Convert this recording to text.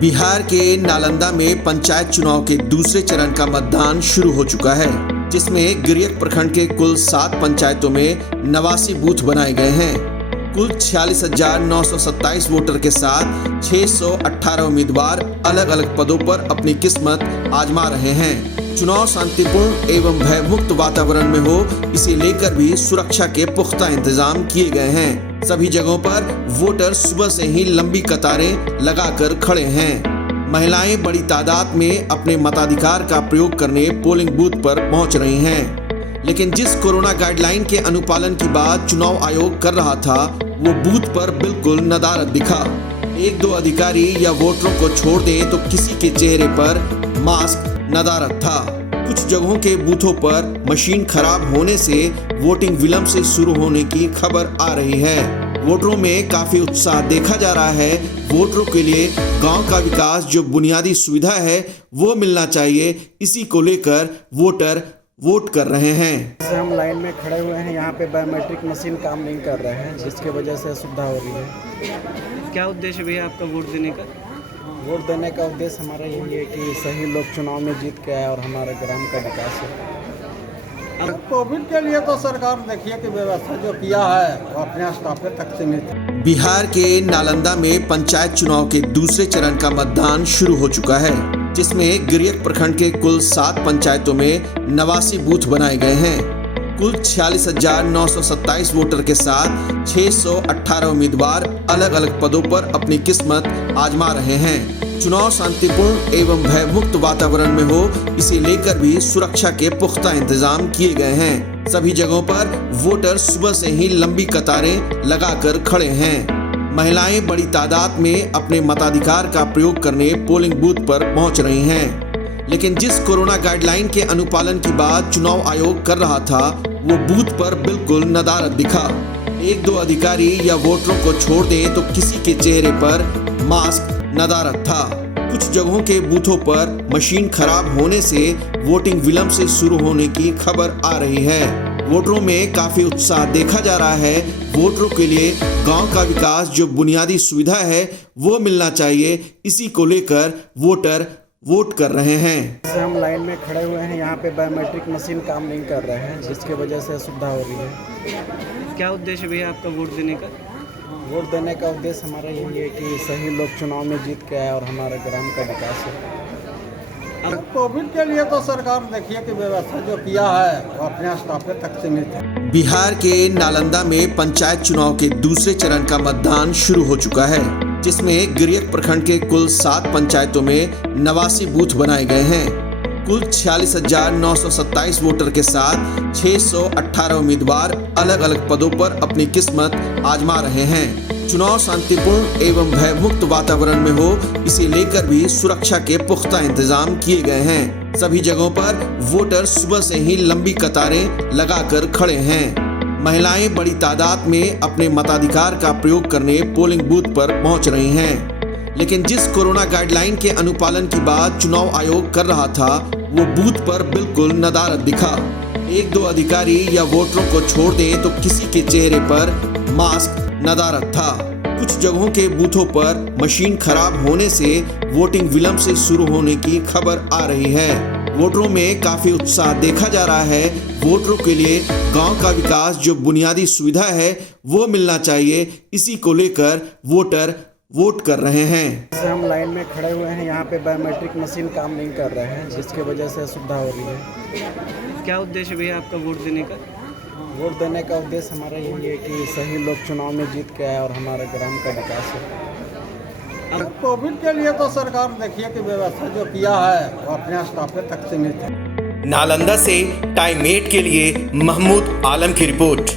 बिहार के नालंदा में पंचायत चुनाव के दूसरे चरण का मतदान शुरू हो चुका है, जिसमें गिरियक प्रखंड के कुल 7 पंचायतों में 89 बूथ बनाए गए हैं। कुल 46,927 वोटर के साथ 618 उम्मीदवार अलग अलग पदों पर अपनी किस्मत आजमा रहे हैं। चुनाव शांतिपूर्ण एवं भयमुक्त वातावरण में हो, इसे लेकर भी सुरक्षा के पुख्ता इंतजाम किए गए हैं। सभी जगहों पर वोटर सुबह से ही लंबी कतारें लगाकर खड़े हैं। महिलाएं बड़ी तादाद में अपने मताधिकार का प्रयोग करने पोलिंग बूथ पर पहुंच रही हैं। लेकिन जिस कोरोना गाइडलाइन के अनुपालन की बात चुनाव आयोग कर रहा था, वो बूथ पर बिल्कुल नदारद दिखा। 1-2 अधिकारी या वोटरों को छोड़ दें तो किसी के चेहरे पर मास्क नदारद था। कुछ जगहों के बूथों पर मशीन खराब होने से वोटिंग विलंब से शुरू होने की खबर आ रही है। वोटरों में काफी उत्साह देखा जा रहा है। वोटरों के लिए गांव का विकास जो बुनियादी सुविधा है वो मिलना चाहिए, इसी को लेकर वोटर वोट कर रहे हैं। हम लाइन में खड़े हुए हैं, यहाँ पे बायोमेट्रिक मशीन काम नहीं कर रहे हैं, जिसकी वजह से असुविधा हो रही है। क्या उद्देश्य भैया आपका वोट देने का? वोट देने का उद्देश्य हमारा यही है कि सही लोग चुनाव में जीत के आए और हमारे ग्राम का विकास हो। कोविड के लिए तो सरकार देखिए कि व्यवस्था जो किया है वो अपने स्टाफ तक सीमित है। बिहार के नालंदा में पंचायत चुनाव के दूसरे चरण का मतदान शुरू हो चुका है, जिसमें गिरियक प्रखंड के कुल 7 पंचायतों में 89 बूथ बनाए गए हैं। कुल 46,927 वोटर के साथ 618 उम्मीदवार अलग अलग पदों पर अपनी किस्मत आजमा रहे हैं। चुनाव शांतिपूर्ण एवं भयमुक्त वातावरण में हो, इसे लेकर भी सुरक्षा के पुख्ता इंतजाम किए गए हैं। सभी जगहों पर वोटर सुबह से ही लंबी कतारें लगाकर खड़े हैं। महिलाएं बड़ी तादाद में अपने मताधिकार का प्रयोग करने पोलिंग बूथ पर पहुंच रही हैं। लेकिन जिस कोरोना गाइडलाइन के अनुपालन की बात चुनाव आयोग कर रहा था, वो बूथ पर बिल्कुल नदारद दिखा। 1-2 अधिकारी या वोटरों को छोड़ दें तो किसी के चेहरे पर मास्क नदारद था। कुछ जगहों के बूथों पर मशीन खराब होने से वोटिंग विलंब से शुरू होने की खबर आ रही है। वोटरों में काफी उत्साह देखा जा रहा है। वोटरों के लिए गांव का विकास जो बुनियादी सुविधा है वो मिलना चाहिए, इसी को लेकर वोटर वोट कर रहे हैं। हम लाइन में खड़े हुए हैं, यहाँ पे बायोमेट्रिक मशीन काम नहीं कर रहे हैं, जिसकी वजह से असुविधा हो रही है। क्या उद्देश्य भैया आपका वोट देने का? वोट देने का उद्देश्य हमारा यही है कि सही लोग चुनाव में जीत के आए और हमारे ग्राम का विकास हो। कोविड के लिए तो सरकार देखिए कि व्यवस्था जो किया है वो अपने स्टाफ तक सीमित है। बिहार के नालंदा में पंचायत चुनाव के दूसरे चरण का मतदान शुरू हो चुका है, जिसमें गिरियक प्रखंड के कुल 7 पंचायतों में 89 बूथ बनाए गए हैं। कुल 46,927 वोटर के साथ 618 उम्मीदवार अलग अलग पदों पर अपनी किस्मत आजमा रहे हैं। चुनाव शांतिपूर्ण एवं भयमुक्त वातावरण में हो, इसे लेकर भी सुरक्षा के पुख्ता इंतजाम किए गए हैं। सभी जगहों पर वोटर सुबह से ही लंबी कतारें लगाकर खड़े हैं। महिलाएं बड़ी तादाद में अपने मताधिकार का प्रयोग करने पोलिंग बूथ पर पहुंच रही हैं। लेकिन जिस कोरोना गाइडलाइन के अनुपालन की बात चुनाव आयोग कर रहा था, वो बूथ पर बिल्कुल नदारद दिखा। 1-2 अधिकारी या वोटरों को छोड़ दें तो किसी के चेहरे पर मास्क नदारद था। कुछ जगहों के बूथों पर मशीन खराब होने से वोटिंग विलंब से शुरू होने की खबर आ रही है। वोटरों में काफी उत्साह देखा जा रहा है। वोटरों के लिए गांव का विकास जो बुनियादी सुविधा है वो मिलना चाहिए, इसी को लेकर वोटर वोट कर रहे हैं। हम लाइन में खड़े हुए हैं, यहाँ पे बायोमेट्रिक मशीन काम नहीं कर रहे हैं, जिसकी वजह से असुविधा हो रही है। क्या उद्देश्य भैया आपका वोट देने का? वोट देने का उद्देश्य हमारा यही है कि सही लोग चुनाव में जीत के आए और हमारे ग्राम का विकास हो। कोविड के लिए तो सरकार देखिए कि व्यवस्था जो किया है वो अपने स्टाफ तक सीमित है। नालंदा से टाइम 8 के लिए महमूद आलम की रिपोर्ट।